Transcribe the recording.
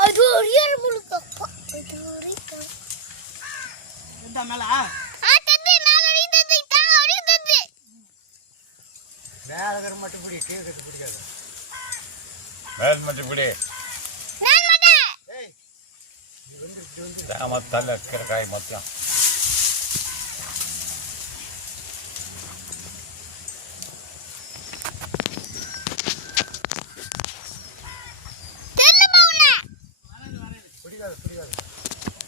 அது ஒரு முழுக்க மேல மட்டும் பிடி கீழே கட்டு பிடிக்காது மேல் மட்டும் பிடி தலை காய் மொத்தம்